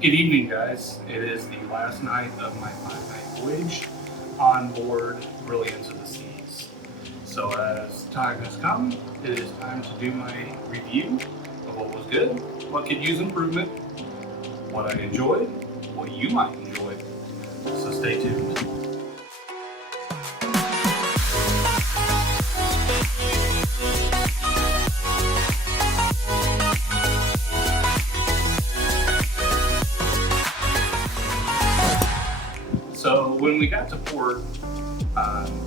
Good evening, guys. It is the last night of my 5-night voyage on board Brilliance of the Seas. So as time has come, it is time to do my review of what was good, what could use improvement, what I enjoyed, what you might enjoy. So stay tuned. So when we got to port,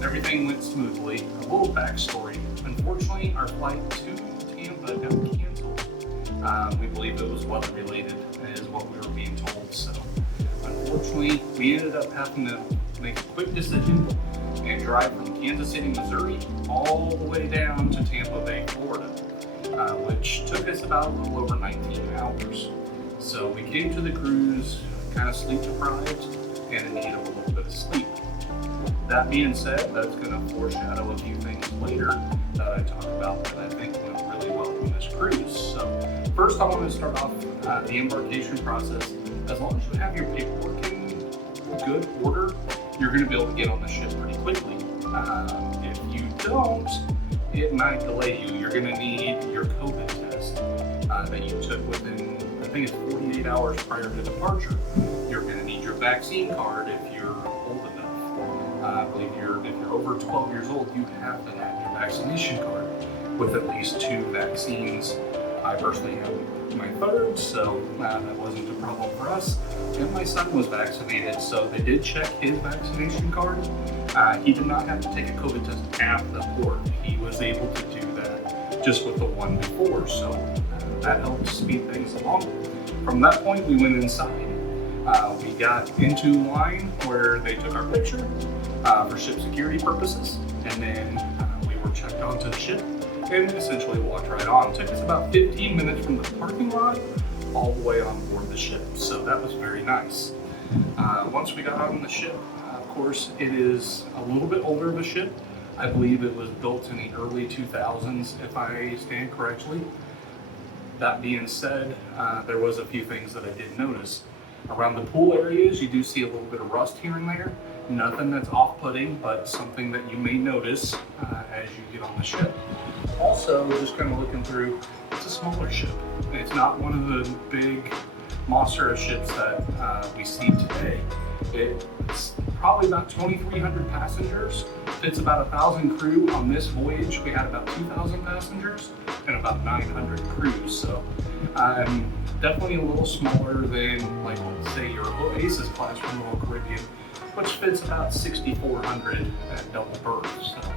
everything went smoothly. A little backstory. Unfortunately, our flight to Tampa got canceled. We believe it was weather related, is what we were being told. So unfortunately, we ended up having to make a quick decision and drive from Kansas City, Missouri, all the way down to Tampa Bay, Florida, which took us about a little over 19 hours. So we came to the cruise kind of sleep deprived and in need of a little bit of sleep. That being said, that's going to foreshadow a few things later that I talk about that I think went really well on this cruise. So first I want to start off the embarkation process. As long as you have your paperwork in good order, you're going to be able to get on the ship pretty quickly. If you don't, it might delay you. You're going to need your COVID test that you took within, I think it's 48 hours prior to departure. You're going to need your vaccine card if you're old enough. I believe if you're over 12 years old, you have to have your vaccination card with at least 2 vaccines. I personally have my third, so that wasn't a problem for us. And my son was vaccinated, so they did check his vaccination card. He did not have to take a COVID test at the port. He was able to do that just with the one before, so that helped speed things along. From that point, we went inside. We got into line where they took our picture for ship security purposes, and then we were checked onto the ship and essentially walked right on. It took us about 15 minutes from the parking lot all the way on board the ship, so that was very nice. Once we got on the ship, of course, it is a little bit older of a ship. I believe it was built in the early 2000s, if I stand correctly. That being said, there was a few things that I did notice. Around the pool areas, you do see a little bit of rust here and there. Nothing that's off-putting, but something that you may notice as you get on the ship. Also, just kind of looking through, it's a smaller ship. It's not one of the big monster ships that we see today. It's probably about 2,300 passengers. It's about 1,000 crew. On this voyage, we had about 2,000 passengers and about 900 crews. So definitely a little smaller than, like, let's say your Oasis class from the Royal Caribbean, which fits about 6,400 at double berths. So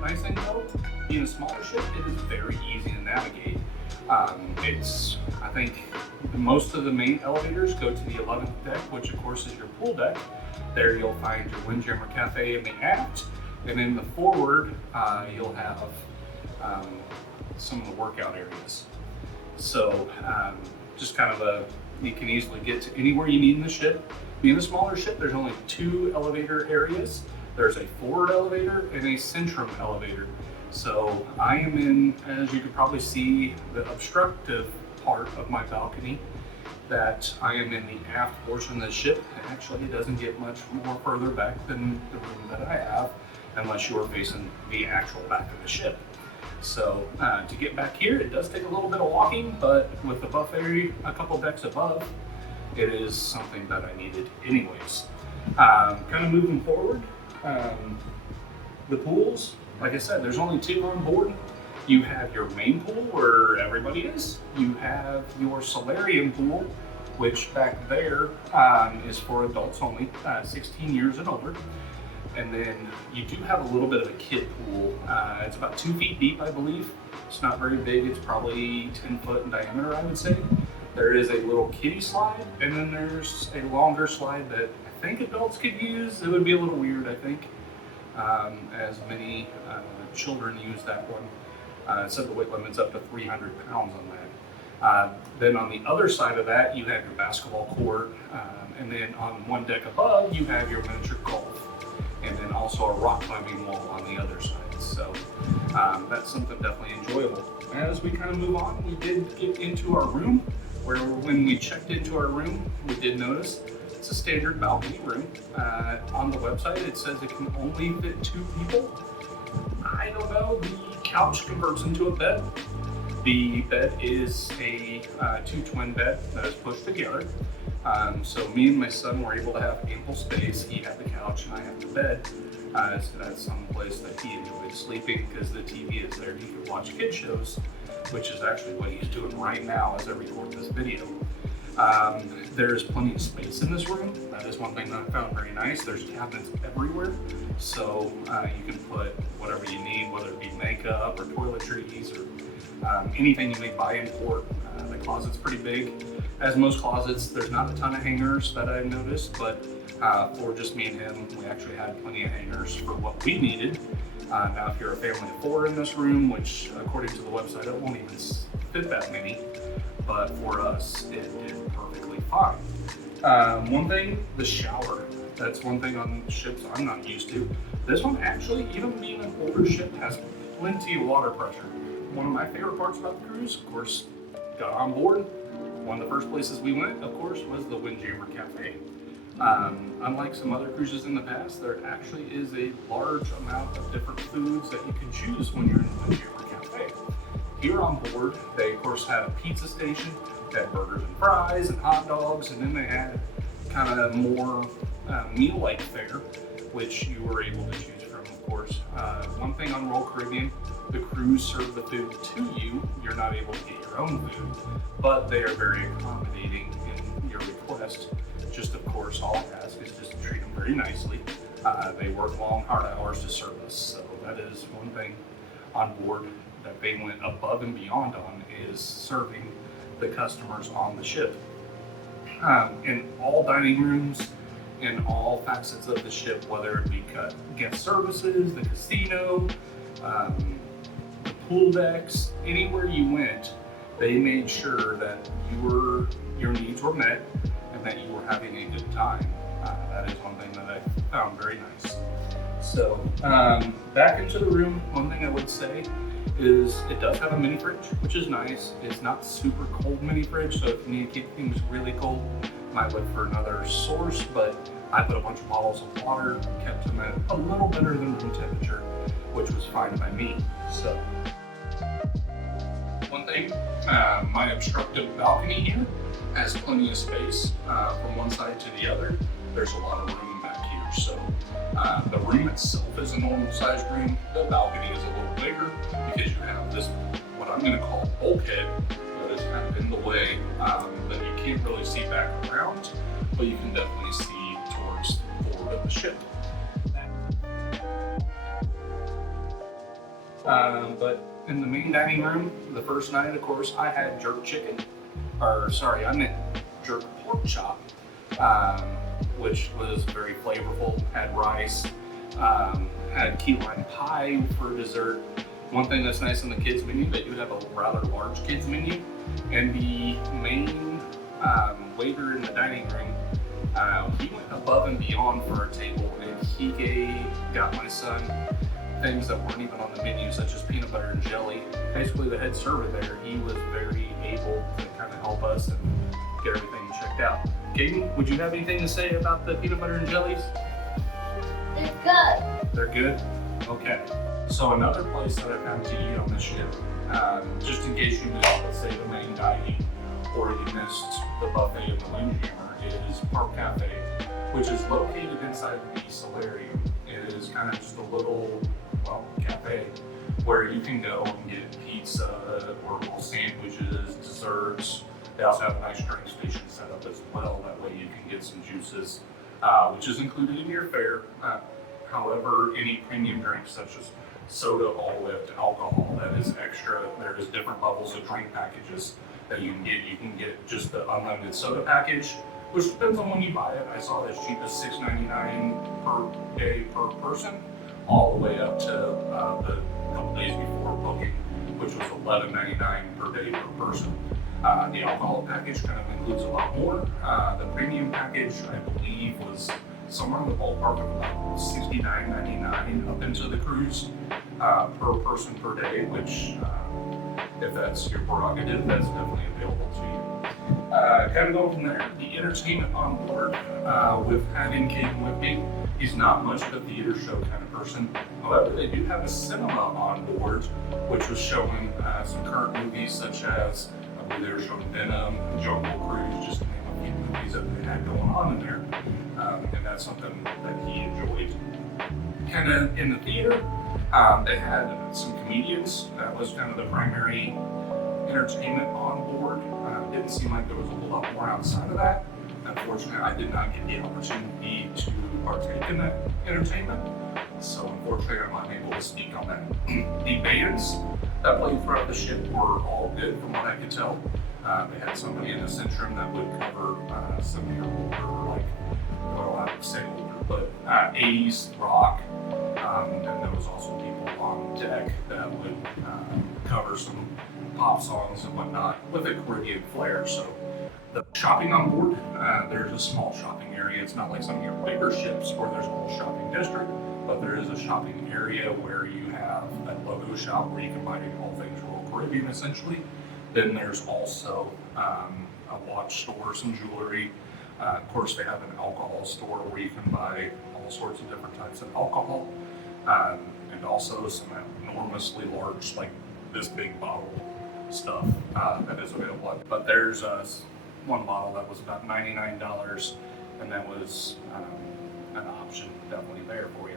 nice thing though, being a smaller ship, it is very easy to navigate. I think most of the main elevators go to the 11th deck, which of course is your pool deck. There you'll find your Windjammer Cafe in the aft, and in the forward you'll have some of the workout areas. So just kind of you can easily get to anywhere you need in the ship. Being a smaller ship, there's only 2 elevator areas. There's a forward elevator and a centrum elevator. So I am in, as you can probably see, the obstructive part of my balcony, that I am in the aft portion of the ship. Actually, it doesn't get much more further back than the room that I have, unless you are facing the actual back of the ship. So to get back here, it does take a little bit of walking, but with the buffet a couple decks above, it is something that I needed anyways. Kind of moving forward, the pools, like I said, there's only 2 on board. You have your main pool where everybody is. You have your solarium pool, which back there is for adults only, 16 years and older. And then you do have a little bit of a kid pool. It's about 2 feet deep, I believe. It's not very big. It's probably 10 foot in diameter, I would say. There is a little kiddie slide, and then there's a longer slide that I think adults could use. It would be a little weird, I think, as many children use that one. It said the weight limit's up to 300 pounds on that. Then on the other side of that, you have your basketball court, and then on one deck above, you have your miniature golf, and then also a rock climbing wall on the other side. So that's something definitely enjoyable. As we kind of move on, we did get into our room. where when we checked into our room, we did notice it's a standard balcony room. On the website, it says it can only fit 2 people. I don't know, the couch converts into a bed. The bed is a 2 twin bed that is pushed together. So me and my son were able to have ample space. He had the couch and I had the bed. So that's some place that he enjoyed sleeping because the TV is there. He could watch kid shows, which is actually what he's doing right now as I record this video. There's plenty of space in this room. That is one thing that I found very nice. There's cabinets everywhere, so you can put whatever you need, whether it be makeup or toiletries or anything you may buy in port. The closet's pretty big. As most closets, there's not a ton of hangers that I've noticed, but for just me and him, we actually had plenty of hangers for what we needed. Now, if you're a family of 4 in this room, which according to the website, it won't even fit that many, but for us, it did perfectly fine. One thing, the shower. That's one thing on ships I'm not used to. This one actually, even being an older ship, has plenty of water pressure. One of my favorite parts about the cruise, of course, got on board. One of the first places we went, of course, was the Windjammer Cafe. Unlike some other cruises in the past, there actually is a large amount of different foods that you can choose when you're in the Windjammer Cafe. Here on board, they of course had a pizza station. They had burgers and fries and hot dogs, and then they had kind of more meal-like fare, which you were able to choose from, of course. One thing on Royal Caribbean, the crews serve the food to you. You're not able to get your own food, but they are very accommodating in your request. Just, of course, all I ask is just to treat them very nicely. They work long, hard hours to serve us, so that is one thing on board that they went above and beyond on, is serving the customers on the ship. In all dining rooms, in all facets of the ship, whether it be guest services, the casino, the pool decks, anywhere you went, they made sure that your needs were met and that you were having a good time. That is one thing that I found very nice. So back into the room, one thing I would say is it does have a mini fridge, which is nice. It's not super cold mini fridge, so if you need to keep things really cold, might look for another source, but I put a bunch of bottles of water, kept them at a little better than room temperature, which was fine by me. So one thing, my obstructive balcony here has plenty of space from one side to the other. There's a lot of room back here. So the room itself is a normal sized room. The balcony is a little bigger because you have this, what I'm gonna call bulkhead, that is kind of in the way that you can't really see back around, but you can definitely see towards the forward of the ship. But in the main dining room, the first night, of course, I had jerk chicken, I meant jerk pork chop, which was very flavorful, had rice, had key lime pie for dessert. One thing that's nice on the kids menu, that you have a rather large kids menu, and the main waiter in the dining room, he went above and beyond for our table, and he got my son things that weren't even on the menu, such as peanut butter and jelly. Basically, the head server there, he was very able to kind of help us and get everything checked out. Kaden, would you have anything to say about the peanut butter and jellies? They're good. They're good? Okay. So another place that I found to eat on the ship, just in case you missed, let's say, the main dining, or you missed the buffet in the Windjammer, is Park Cafe, which is located inside the solarium. It is kind of just a little, cafe where you can go and get pizza or little sandwiches, desserts. They also have a nice drink station set up as well. That way you can get some juices, which is included in your fare. However, any premium drinks such as soda all the way up to alcohol, that is extra. There is different levels of drink packages that you can get. You can get just the unlimited soda package, which depends on when you buy it. I saw it as cheap as $6.99 per day per person, all the way up to the couple days before booking, which was $11.99 per day per person. The alcohol package kind of includes a lot more. The premium package, I believe, was somewhere in the ballpark of about $69.99 up into the cruise per person per day, which if that's your prerogative, that's definitely available to you. Kind of going from there, the entertainment on board, with having Caden with me, he's not much of a theater show kind of person. However, they do have a cinema on board, which was showing some current movies such as, I believe they were showing Venom, Jungle Cruise, just to name a few movies that they had going on in there. And that's something that he enjoyed. Kind of in the theater, they had some comedians. That was kind of the primary entertainment on board. Didn't seem like there was a whole lot more outside of that. Unfortunately, I did not get the opportunity to partake in that entertainment, so unfortunately I'm not able to speak on that. The bands that played throughout the ship were all good from what I could tell. They had somebody in the Centrum that would cover some of your older, like, well, I would say older, but 80s rock. And there was also people on deck that would cover some pop songs and whatnot with a Caribbean flair. So the shopping on board, there's a small shopping area. It's not like some of your bigger ships where there's a whole shopping district, but there is a shopping area where you have a logo shop where you can buy all things Royal Caribbean essentially. Then there's also a watch store, some jewelry. Of course, they have an alcohol store where you can buy all sorts of different types of alcohol, and also some enormously large, like this big bottle stuff that is available. But there's one bottle that was about $99, and that was an option definitely there for you.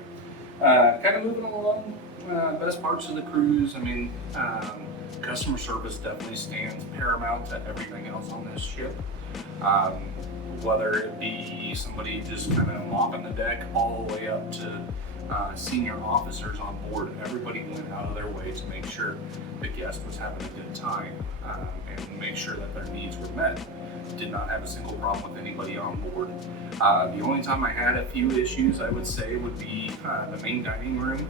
Kind of moving along, best parts of the cruise. I mean, customer service definitely stands paramount to everything else on this ship. Whether it be somebody just kind of mopping the deck all the way up to senior officers on board, everybody went out of their way to make sure the guest was having a good time and make sure that their needs were met. Did not have a single problem with anybody on board. The only time I had a few issues, I would say, would be the main dining room.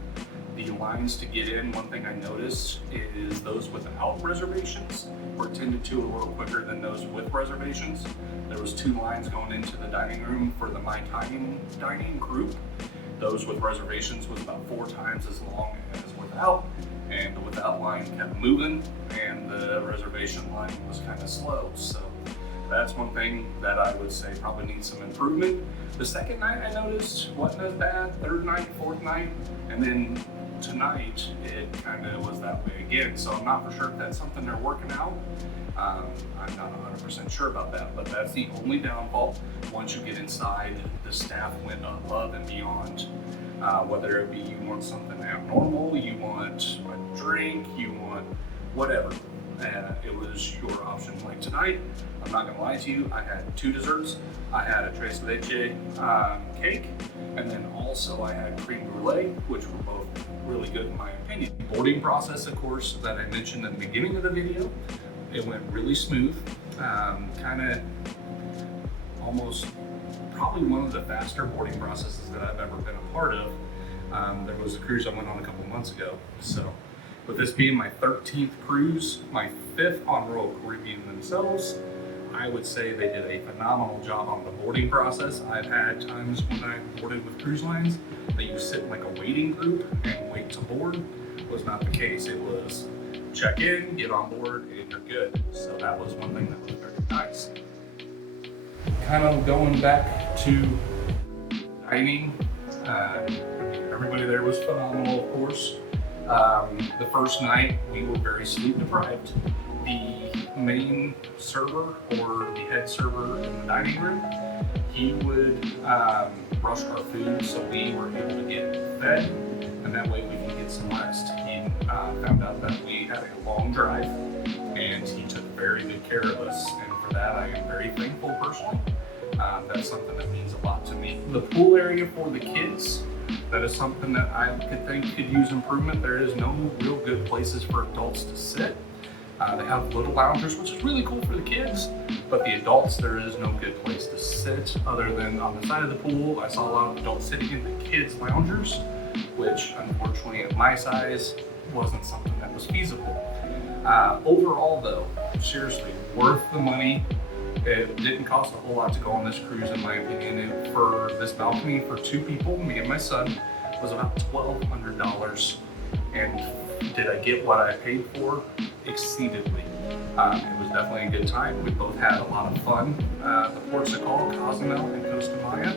The lines to get in, one thing I noticed is those without reservations were tended to a little quicker than those with reservations. There was 2 lines going into the dining room for the My Dining group. Those with reservations was about 4 times as long as without, and the without line kept moving, and the reservation line was kind of slow. So that's one thing that I would say probably needs some improvement. The second night I noticed wasn't as bad. Third night, fourth night, and then tonight it kind of was that way again. So I'm not for sure if that's something they're working out. I'm not 100% sure about that, but that's the only downfall. Once you get inside, the staff went above and beyond. Whether it be you want something abnormal, you want a drink, you want whatever. It was your option. Like tonight, I'm not gonna lie to you, I had 2 desserts. I had a tres leche cake, and then also I had creme brulee, which were both really good in my opinion. Boarding process, of course, that I mentioned at the beginning of the video, it went really smooth. Kind of almost probably one of the faster boarding processes that I've ever been a part of. There was a cruise I went on a couple months ago. So with this being my 13th cruise, my 5th on Royal Caribbean themselves, I would say they did a phenomenal job on the boarding process. I've had times when I boarded with cruise lines that you sit in like a waiting group and wait to board. Was not the case. It was check in, get on board, and you're good. So that was one thing that was very nice. Kind of going back to dining, everybody there was phenomenal, of course. The first night we were very sleep deprived. The main server or the head server in the dining room, he would rush our food so we were able to get fed, and that way we can get some rest. He found out that we had a long drive, and he took very good care of us, and for that I am very thankful personally. That's something that means a lot to me. The pool area for the kids, that is something that I could use improvement. There is no real good places for adults to sit. They have little loungers, which is really cool for the kids, but the adults, there is no good place to sit other than on the side of the pool. I saw a lot of adults sitting in the kids' loungers, which unfortunately at my size wasn't something that was feasible. Overall though, seriously, worth the money. It didn't cost a whole lot to go on this cruise in my opinion. For this balcony for 2 people, me and my son, was about $1,200. And did I get what I paid for? Exceedingly. It was definitely a good time. We both had a lot of fun. The ports are called Cozumel and Costa Maya.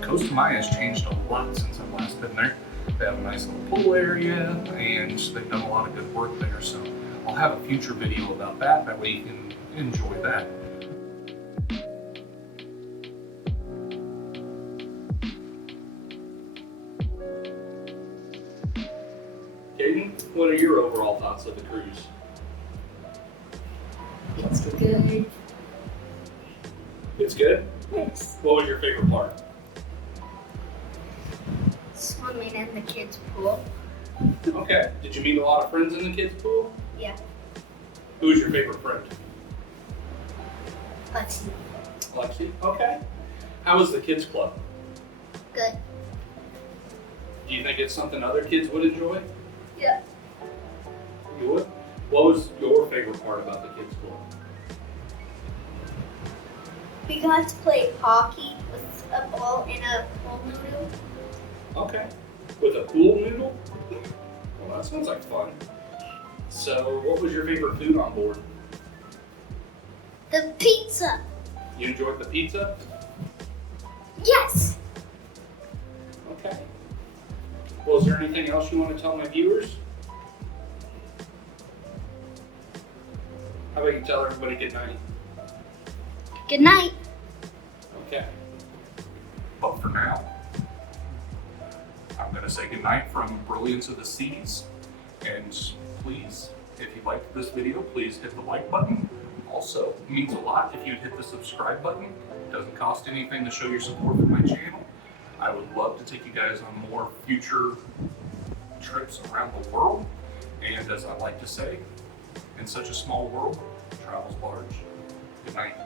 Costa Maya has changed a lot since I've last been there. They have a nice little pool area, and they've done a lot of good work there. So I'll have a future video about that. That way you can enjoy that. Caden, what are your overall thoughts of the cruise? It's good. It's good? Yes. What was your favorite part? Swimming in the kids' pool. Okay. Did you meet a lot of friends in the kids' pool? Yeah. Who was your favorite friend? Lexi. Lexi? Okay. How was the kids' club? Good. Do you think it's something other kids would enjoy? Yeah. You would? What was your favorite part about the kids' club? We got to play hockey with a ball and a pool noodle. Okay. With a pool noodle? Well, that sounds like fun. So, what was your favorite food on board? The pizza. You enjoyed the pizza? Yes. Okay. Well, is there anything else you want to tell my viewers? How about you tell everybody good night? Good night. Okay. But for now, I'm going to say goodnight from Brilliance of the Seas. And please, if you liked this video, please hit the like button. Also, it means a lot if you'd hit the subscribe button. It doesn't cost anything to show your support for my channel. I would love to take you guys on more future trips around the world. And as I like to say, in such a small world, travel's large. Good night.